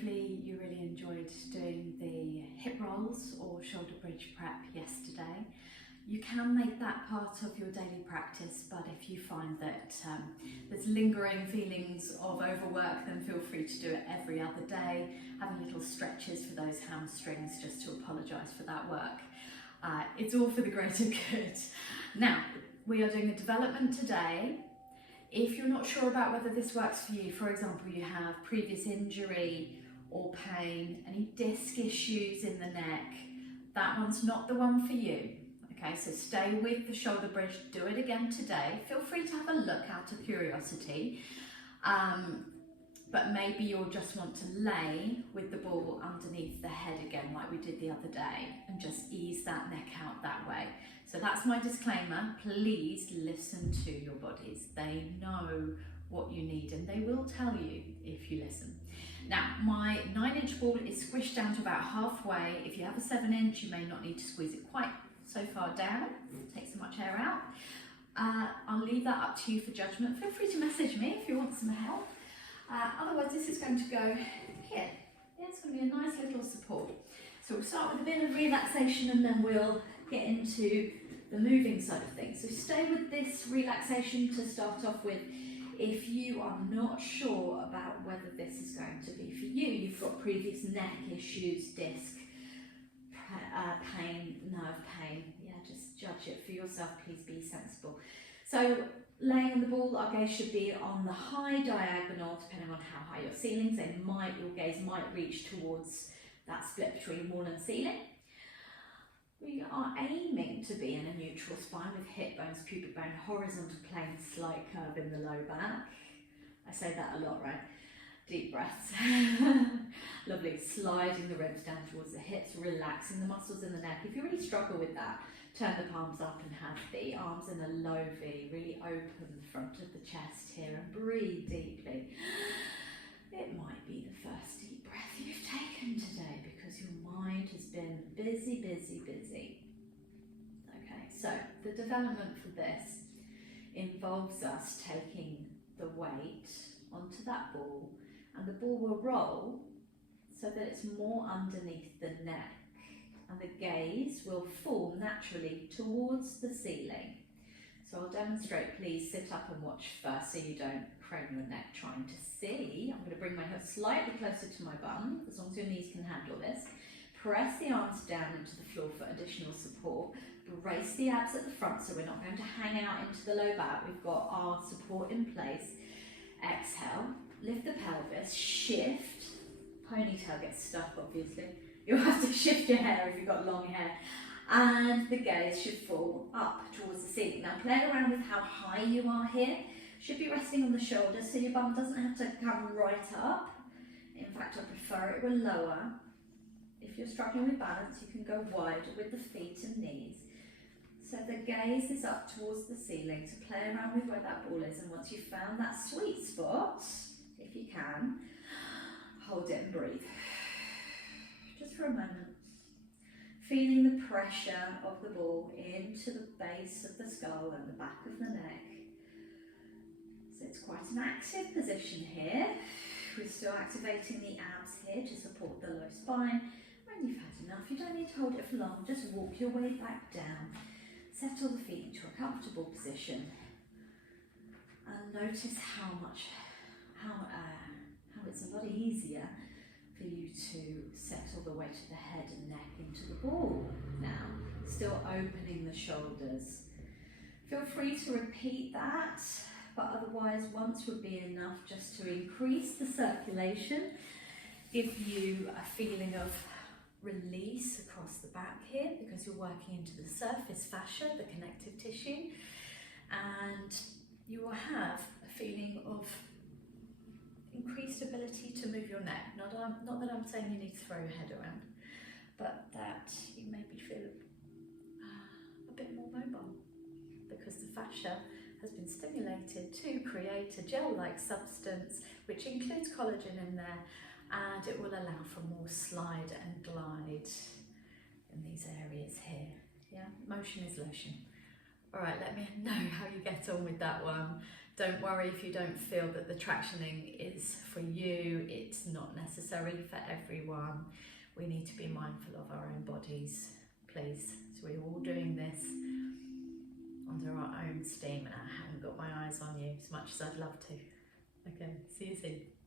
hopefully you really enjoyed doing the hip rolls or shoulder bridge prep yesterday. You can make that part of your daily practice, but if you find that there's lingering feelings of overwork, then feel free to do it every other day, having little stretches for those hamstrings, just to apologise for that work. It's all for the greater good. Now, we are doing a development today. If you're not sure about whether this works for you, for example, you have previous injury or pain, any disc issues in the neck, that one's not the one for you. Okay, so stay with the shoulder bridge, do it again today. Feel free to have a look out of curiosity, but maybe you'll just want to lay with the ball underneath the head again like we did the other day and just ease that neck out that way. So that's my disclaimer. Please listen to your bodies. They know what you need and they will tell you if you listen. Now, my 9-inch ball is squished down to about halfway. If you have a 7-inch, you may not need to squeeze it quite so far down, take so much air out. I'll leave that up to you for judgment. Feel free to message me if you want some help. Otherwise, this is going to go here. Yeah, it's going to be a nice little support. So we'll start with a bit of relaxation and then we'll get into the moving side of things. So stay with this relaxation to start off with. If you are not sure about whether this is going to be for you, you've got previous neck issues, disc, pain, nerve pain, yeah, just judge it for yourself, please be sensible. So laying on the ball, our gaze should be on the high diagonal, depending on how high your ceilings, your gaze might reach towards that split between wall and ceiling. We are aiming to be in a neutral spine with hip bones, pubic bone, horizontal plane, slight curve in the low back. I say that a lot, right? Deep breaths. Lovely. Sliding the ribs down towards the hips, relaxing the muscles in the neck. If you really struggle with that, turn the palms up and have the arms in a low V. Really open the front of the chest here and breathe deeply. It might be the first deep breath you've taken today because your mind has been busy, busy, busy. Okay, so the development for this involves us taking the weight onto that ball, and the ball will roll so that it's more underneath the neck and the gaze will fall naturally towards the ceiling. So I'll demonstrate. Please sit up and watch first so you don't crane your neck trying to see. I'm going to bring my head slightly closer to my bum, as long as your knees can handle this. Press the arms down into the floor for additional support. Brace the abs at the front so we're not going to hang out into the low back. We've got our support in place. Exhale, lift the pelvis, shift. Ponytail gets stuck, obviously. You'll have to shift your hair if you've got long hair. And the gaze should fall up towards the ceiling. Now play around with how high you are here. Should be resting on the shoulders so your bum doesn't have to come right up. In fact, I prefer it were lower. If you're struggling with balance, you can go wider with the feet and knees. So the gaze is up towards the ceiling, so play around with where that ball is, and once you've found that sweet spot, if you can, hold it and breathe. Just for a moment. Feeling the pressure of the ball into the base of the skull and the back of the neck. So it's quite an active position here. We're still activating the abs here to support the low spine. When you've had enough, you don't need to hold it for long, just walk your way back down. Settle the feet into a comfortable position and notice how it's a lot easier for you to settle the weight of the head and neck into the ball. Now, still opening the shoulders. Feel free to repeat that, but otherwise once would be enough just to increase the circulation, give you a feeling of release across the back here because you're working into the surface fascia, the connective tissue, and you will have a feeling of increased ability to move your neck. Not that I'm saying you need to throw your head around, but that you maybe feel a bit more mobile because the fascia has been stimulated to create a gel-like substance which includes collagen in there, and it will allow for more slide and glide in these areas here. Yeah, motion is lotion. All right, let me know how you get on with that one. Don't worry if you don't feel that the tractioning is for you. It's not not necessarily for everyone. We need to be mindful of our own bodies, please. So we're all doing this under our own steam, and I haven't got my eyes on you as much as I'd love to. Okay, see you soon.